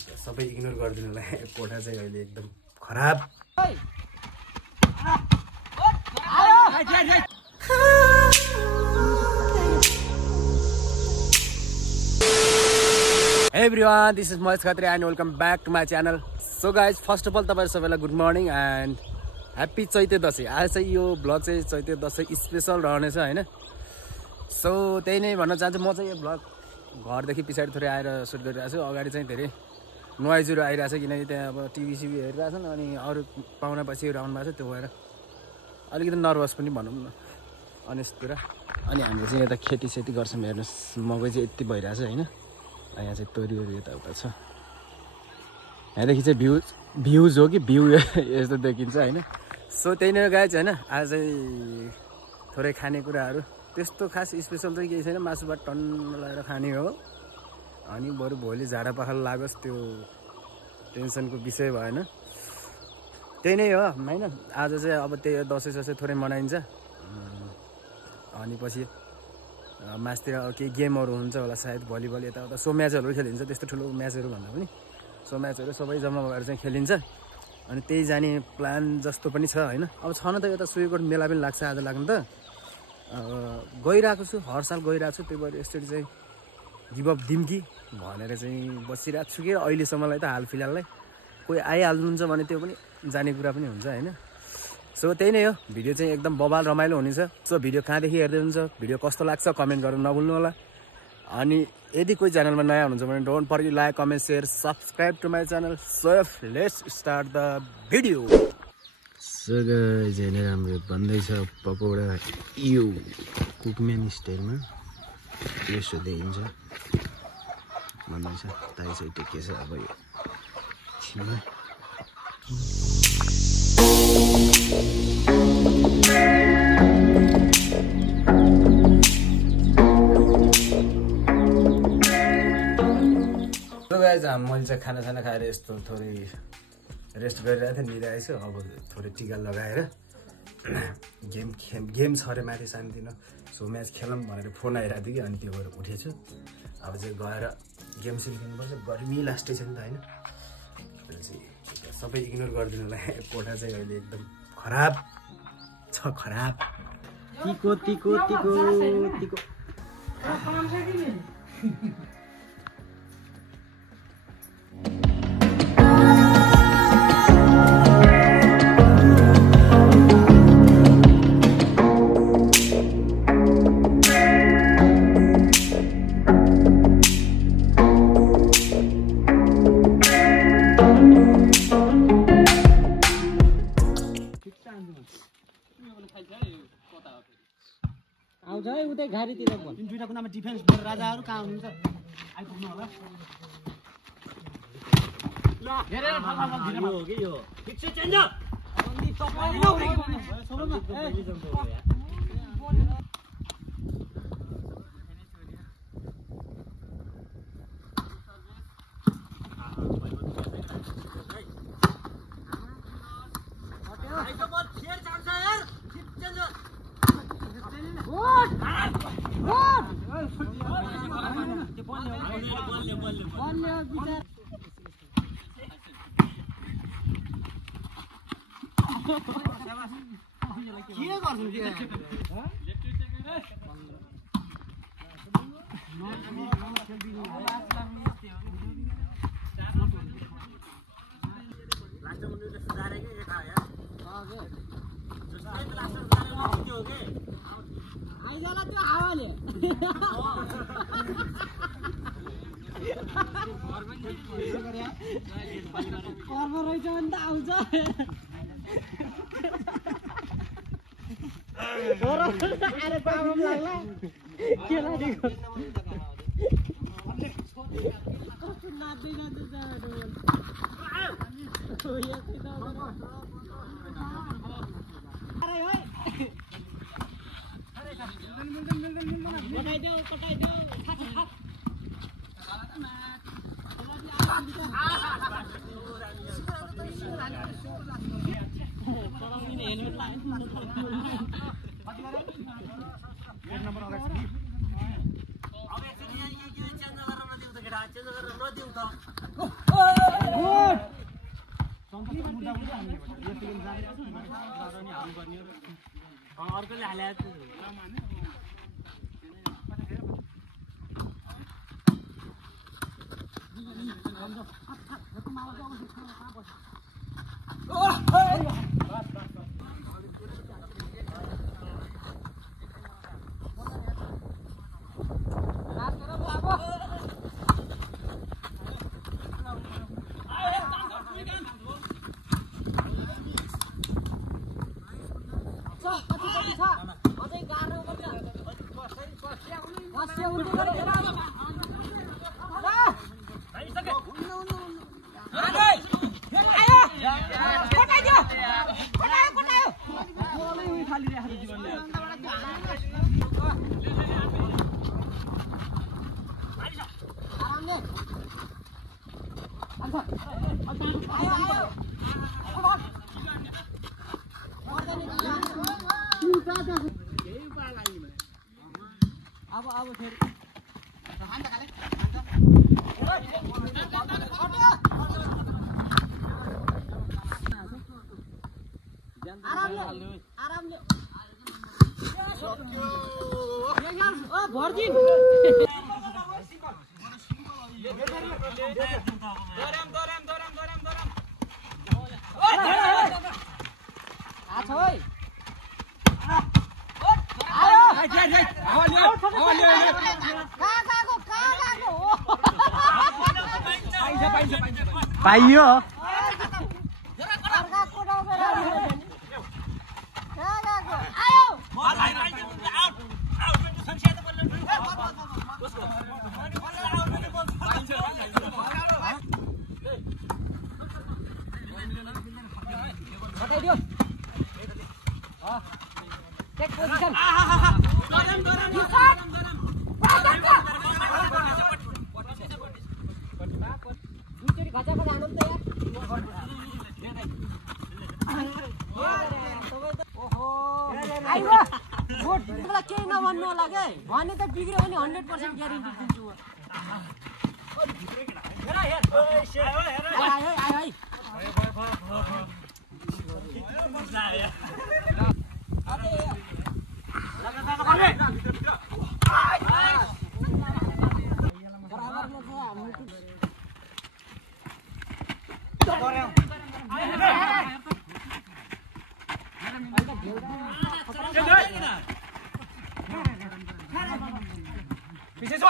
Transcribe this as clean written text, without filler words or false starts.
सबै इग्नोर गर्दिनुलाई कोठा चाहिँ अहिले एकदम खराब। Hey everyone, this is Moez Khatri and welcome back to my channel. So guys, first of all तपाईहरु सबैलाई गुड मर्निङ एन्ड ह्यापी चैते दशैं। आज चाहिँ यो ब्लग चाहिँ चैते दशैं स्पेशल रहनेछ हैन। सो त्यही नै भन्न चाहन्छु। म चाहिँ यो ब्लग घरदेखि पछाडी थोरै आएर सुट गरिरहेको छु। अगाडि चाहिँ धेरै नोइजहरु आइरहेछ किनकि त्यहाँ अब टिभी सिभी हेरिरहेछन् अनि अरु पाहुना पछिहरु आउनु भएको छ, त्यो भएर अलिकति नर्भस पनि भनौँ न अनेस्ट कुरा। अनि हामी चाहिँ यता खेती गर्छौँ। हेर्नुस् मकै चाहिँ यति भइरहेछ हैन। यहाँ चाहिँ तोरीहरु यताउता छ। यहाँदेखि चाहिँ भ्यूज हो कि भ्यू यस्तो देखिन्छ हैन। सो त्यही नै गाइज हैन। आज चाहिँ थोरै खानेकुराहरू त्यस्तो खास स्पेशल चाहिँ केही छैन। मासु भात टन्न लगाएर खाने हो। अनि बरु भोलि झाडा पखाल लागोस् त्यो टेन्सनको विषय भएन। त्यही नै हो हैन। आज चाहिँ अब त्यही दसैँ ससैँ थोरै मनाइन्छ। अनि पछि मासतिर केही गेमहरू हुन्छ होला सायद, भलिबल यताउता सो म्याचहरू खेलिन्छ। त्यस्तो ठुलो म्याचहरू भन्दा पनि सो म्याचहरू सबै जम्मा भएर चाहिँ खेलिन्छ। अनि त्यही जाने प्लान जस्तो पनि छ हैन। अब छन त यता सुइकोट मेला पनि लाग्छ आज लाग्नु त। गइरहेको छु, हर साल गइरहेको छु। त्यही भएर यसरी चाहिँ गिभ अप दिम कि भनेर चाहिँ बसिरहेको छु कि अहिलेसम्मलाई त हाल फिलहाललाई कोही आइहाल्नुहुन्छ भने त्यो पनि जाने कुरा पनि हुन्छ हैन। सो त्यही नै हो। भिडियो चाहिँ एकदम बबाल रमाइलो हुनेछ। सो भिडियो कहाँदेखि हेर्दै हुनुहुन्छ, भिडियो कस्तो लाग्छ कमेन्ट गर्न नभुल्नु होला। अनि यदि कोही च्यानलमा नयाँ हुनुहुन्छ भने don't forget like comment share subscribe to my channel. So let's start the video. So guys हेर्ने राम्रो भन्दैछ पकौडा यो कुकम्यान स्टाइलमा टेस्ट हुँदै हुन्छ भन्दैछ। ताई चाहिँ टेकेछ अब यो छिमा। मैले चाहिँ खाना खाएर यस्तो थोरै रेस्ट गरिरहेको थिएँ, निदाएको छु। अब थोरै टिका लगाएर गेम छ अरे माथि सानोतिनो। सो म्याच खेलौँ भनेर फोन आइरहेको थियो कि अनि त्यो भएर उठेछु। अब चाहिँ गएर गेम सेम खेल्नुपर्छ। गर्मी लास्टै छ नि त होइन। सबै इग्नोर गरिदिनुलाई कोठा चाहिँ अहिले एकदम खराब छ। खराब तिको तिको तिको तिको आउँछ है उतै घारीतिर बोल। तिन दुईटा कुनामा डिफेन्स गरेर राजाहरू कहाँ हुनुहुन्छ आइपुग्नु होला। ल हेरेर फफा धिरो हो के यो ठीक छ चेन्ज अनि तपाईले छोड्नु न। आइको बल फेर चान्छ यार ठीक चेन्ज आइजाला त्यो हावाले कर्म रहेछ भने त आउँछ। अरे प्रब्लम लाग्ला के लागेको नाच्दै नाच्दै अब एकचोटी यहाँ यो चेन्ज गरेर नदिउँ त। अर्कोले हालेको अब फेरि आरामले भर्जिन पाइयो बताइदियो टेक पोजिसन दुईचोटि खचा खचा हानौँ त यार मलाई केही नभन्नु होला के भने त बिग्रियो भने 100% ग्यारेन्टी दिन्छु पीछे से